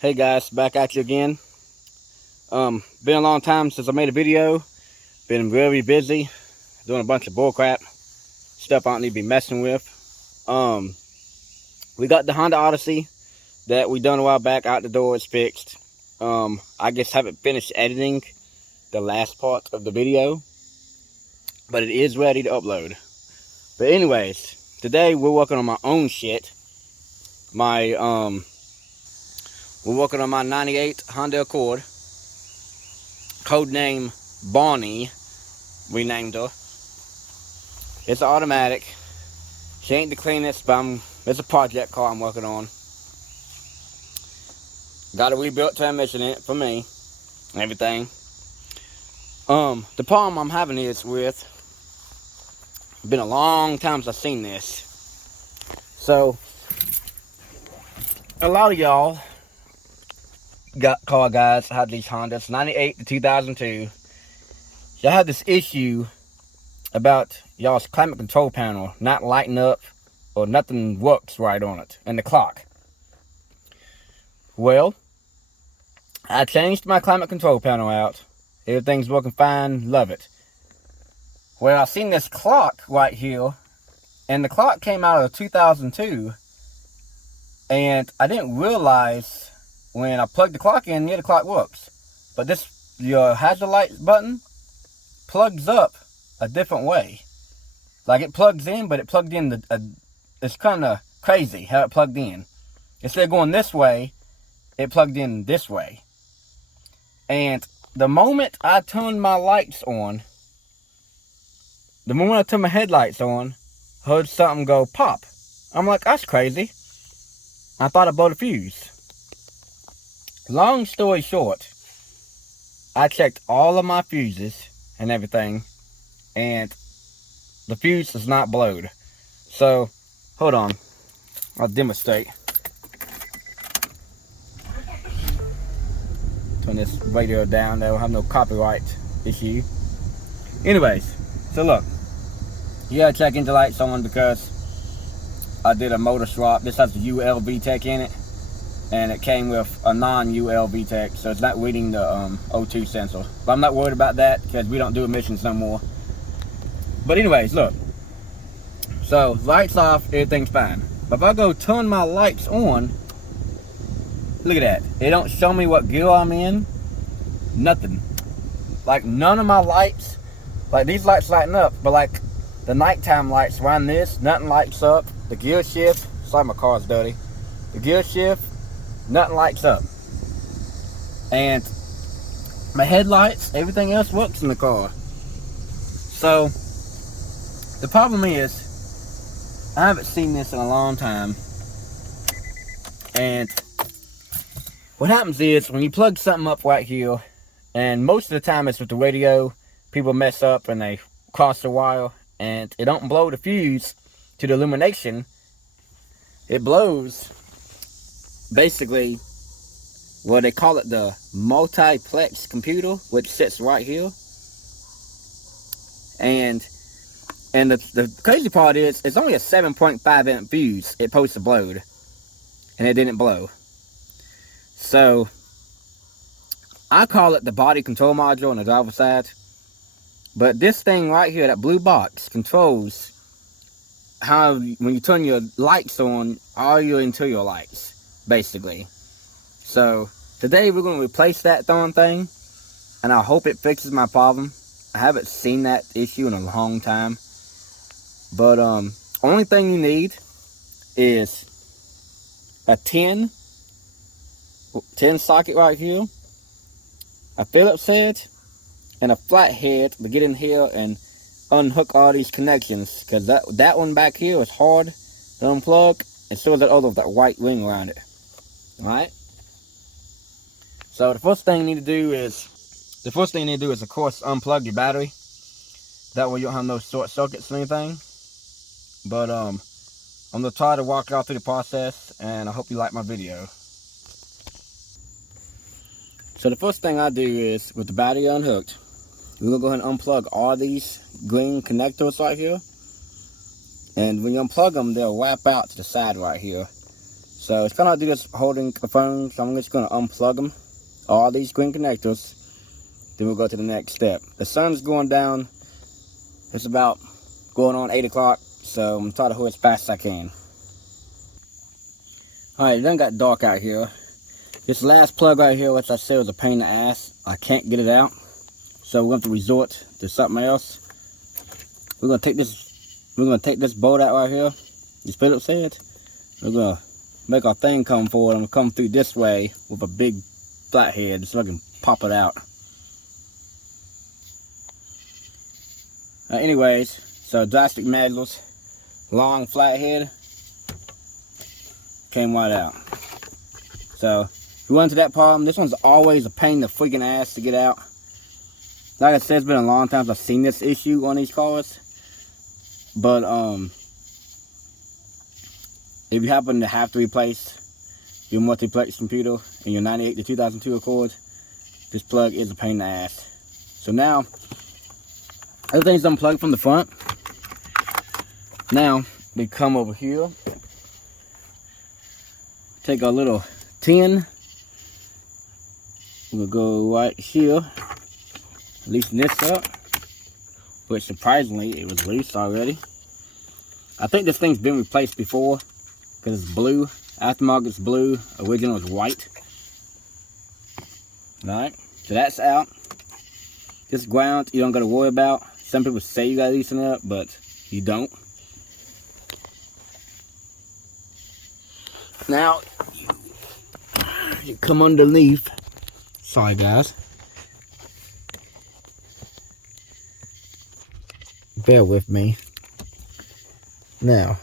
Hey guys, back at you again. Been a long time since I made a video. Been very busy doing a bunch of bullcrap stuff I don't need to be messing with. We got the Honda Odyssey that we done a while back out the door. It's fixed. I just haven't finished editing the last part of the video, but it is ready to upload. But anyways, today we're working on my own shit. We're working on my 98 Honda Accord. Codename Bonnie, we named her. It's an automatic. She ain't the cleanest, but it's a project car I'm working on. Got a rebuilt transmission in it for me and everything. The problem I'm having is with, been a long time since I've seen this. So, a lot of y'all car guys have these Hondas, 98 to 2002. Y'all have this issue about y'all's climate control panel not lighting up or nothing works right on it, and the clock. Well, I changed my climate control panel out. Everything's working fine, love it. Well, I seen this clock right here, and the clock came out of 2002, and I didn't realize when I plugged the clock in, yeah, the clock works. But your hazard light button plugs up a different way. Like it plugs in, but it plugged in, it's kind of crazy how it plugged in. Instead of going this way, it plugged in this way. And the moment I turned my lights on, the moment I turned my headlights on, heard something go pop. I'm like, that's crazy. I thought I blew the fuse. Long story short, I checked all of my fuses and everything, and the fuse is not blowed. So, hold on. I'll demonstrate. Turn this radio down. They will have no copyright issue. Anyways, so look. You gotta check engine lights on because I did a motor swap. This has the UL VTEC in it, and it came with a non-UL VTEC, so it's not reading the O2 sensor. But I'm not worried about that because we don't do emissions no more. But anyways, look. So, lights off, everything's fine. But if I go turn my lights on, look at that. It don't show me what gear I'm in. Nothing. Like, none of my lights, like these lights lighting up, but like the nighttime lights around this, nothing lights up. The gear shift, sorry my car's dirty. The gear shift, nothing lights up. And my headlights, everything else works in the car. So, the problem is, I haven't seen this in a long time. And what happens is, when you plug something up right here, and most of the time it's with the radio, people mess up and they cross the wire, and it don't blow the fuse to the illumination. It blows, basically, well, they call it the multiplex computer, which sits right here. And the crazy part is, it's only a 7.5 amp fuse it supposed to blow, and it didn't blow. So, I call it the body control module on the driver's side. But this thing right here, that blue box, controls how, when you turn your lights on, all your interior lights, basically. So, today we're going to replace that darn thing, and I hope it fixes my problem. I haven't seen that issue in a long time. But, only thing you need is a 10 socket right here, a Phillips head, and a flat head to get in here and unhook all these connections, because that one back here is hard to unplug, and so is that other with that white ring around it. Alright? So the first thing you need to do is, of course, unplug your battery. That way you don't have no short circuits or anything. But I'm gonna try to walk y'all through the process, and I hope you like my video. So the first thing I do is, with the battery unhooked, we're gonna go ahead and unplug all these green connectors right here. And when you unplug them, they'll wrap out to the side right here. So it's kind of like just holding the phone. So I'm just going to unplug them, all these green connectors. Then we'll go to the next step. The sun's going down. It's about going on 8 o'clock. So I'm trying to hold as fast as I can. Alright, it done got dark out here. This last plug right here, which I said was a pain in the ass, I can't get it out. So we're going to have to resort to something else. We're going to take this bolt out right here. This Phillips head. We're going to make our thing come forward. I'm going to come through this way with a big flathead so I can pop it out. Anyways, so drastic measures, long flathead, came right out. So if you run into that problem, this one's always a pain in the freaking ass to get out. Like I said, it's been a long time since I've seen this issue on these cars. But if you happen to have to replace your multiplex computer in your 98 to 2002 Accord, this plug is a pain in the ass. So now, everything's unplugged from the front. Now, we come over here, take our little tin, we'll go right here, loosen this up, which surprisingly, it was loose already. I think this thing's been replaced before, because it's blue. Aftermarket's blue, original is white. Alright, so that's out. This ground, you don't got to worry about. Some people say you got to loosen it up, but you don't. Now, you come underneath. Sorry, guys. Bear with me. Now,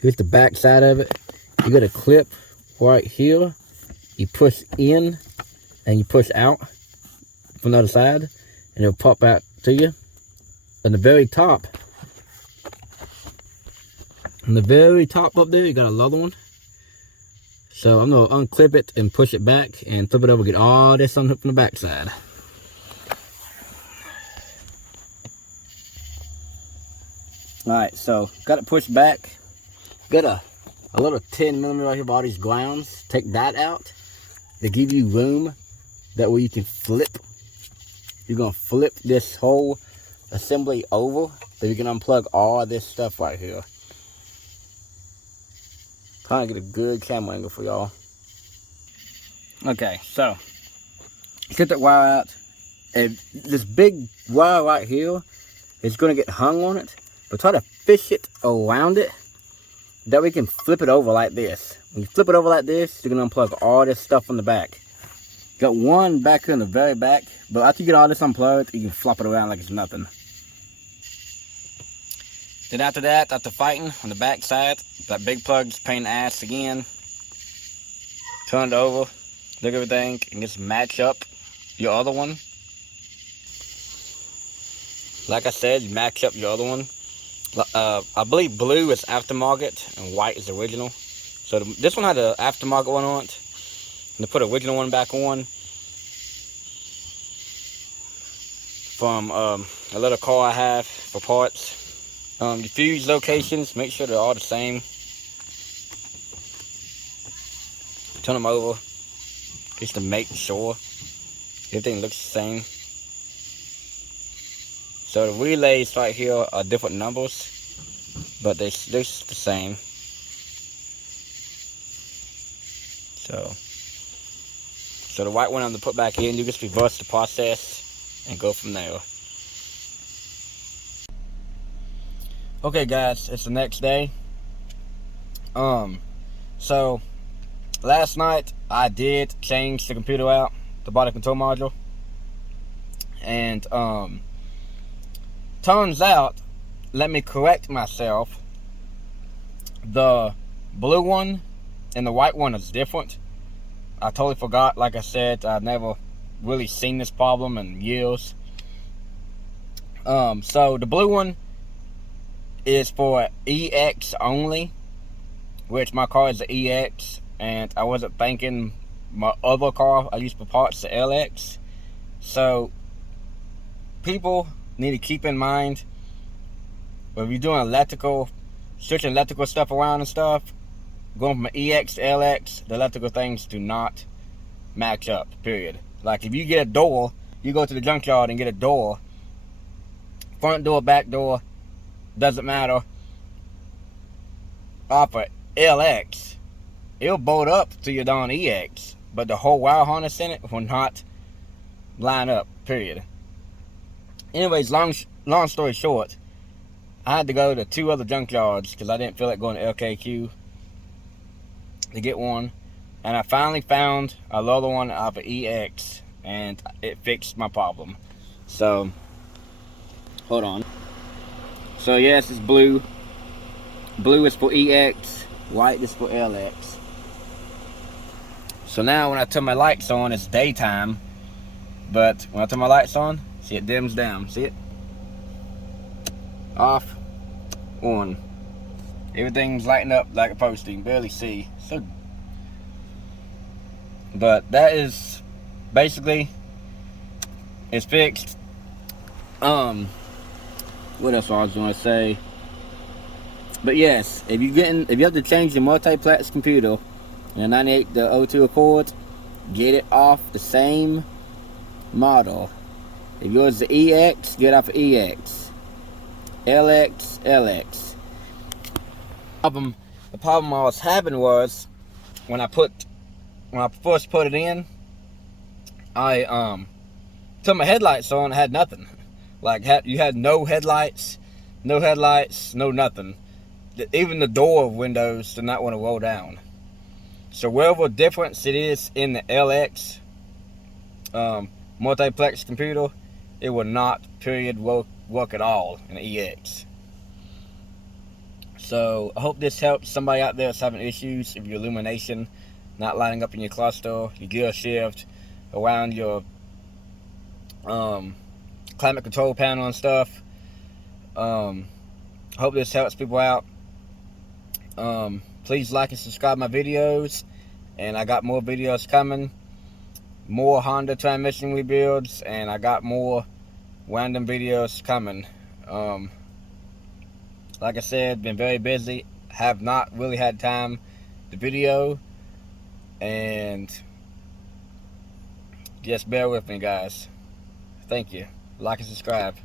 here's the back side of it. You got a clip right here. You push in and you push out from the other side, and it'll pop out to you. On the very top, up there, you got another one. So I'm gonna unclip it and push it back and flip it over, get all this unhooked from the back side. Alright, so got it pushed back. Got a little 10mm right here of all these grounds. Take that out to give you room. That way you can flip. You're gonna flip this whole assembly over, so you can unplug all this stuff right here. Trying to get a good camera angle for y'all. Okay, so get that wire out. And this big wire right here is gonna get hung on it, but try to fish it around it. That we can flip it over like this. When you flip it over like this, you're gonna unplug all this stuff from the back. Got one back here in the very back, but after you get all this unplugged, you can flop it around like it's nothing. Then after that, after fighting on the back side, that big plug's pain in the ass again. Turn it over, look at everything, and just match up your other one. Like I said, you match up your other one. I believe blue is aftermarket and white is original. So this one had an aftermarket one on it. And to put the original one back on from a little car I have for parts. Your fuse locations, make sure they're all the same. Turn them over just to make sure everything looks the same. So the relays right here are different numbers, but they're the same. So the white one I'm going to put back in, you just reverse the process and go from there. Okay guys, it's the next day. So last night I did change the computer out, the body control module. And turns out, let me correct myself, the blue one and the white one is different. I totally forgot. Like I said, I've never really seen this problem in years. So the blue one is for EX only, which my car is the EX, and I wasn't thinking my other car I used for parts, the LX. So people need to keep in mind, when you're doing electrical, switching electrical stuff around and stuff, going from an EX to LX, the electrical things do not match up, period. Like if you get a door, you go to the junkyard and get a door, front door, back door, doesn't matter, off a LX, it'll bolt up to your darn EX, but the whole wire harness in it will not line up, period. Anyways, long story short, I had to go to 2 other junkyards because I didn't feel like going to LKQ to get one, and I finally found another one of an EX, and it fixed my problem. So hold on. So yes, it's blue. Blue is for EX, white is for LX. So now when I turn my lights on, it's daytime, but when I turn my lights on, see, it dims down. See it? Off, on. Everything's lighting up like a post. You can barely see. So, but that is basically, it's fixed. What else I was going to say? But yes, if you have to change your multiplex computer in a 98 to 02 Accord, get it off the same model. If yours is the EX, get it off of EX. LX, LX. The problem I was having was when I first put it in, I took my headlights on, I had nothing. Like you had no headlights, no nothing. Even the door windows did not want to roll down. So whatever difference it is in the LX multiplex computer, it will not period work at all in the EX. So I hope this helps somebody out there that's having issues with your illumination not lining up in your cluster, your gear shift, around your climate control panel and stuff. Hope this helps people out. Please like and subscribe my videos, and I got more videos coming, more Honda transmission rebuilds, and I got more random videos coming. Like I said, been very busy, have not really had time to video, and just bear with me, guys. Thank you. Like and subscribe.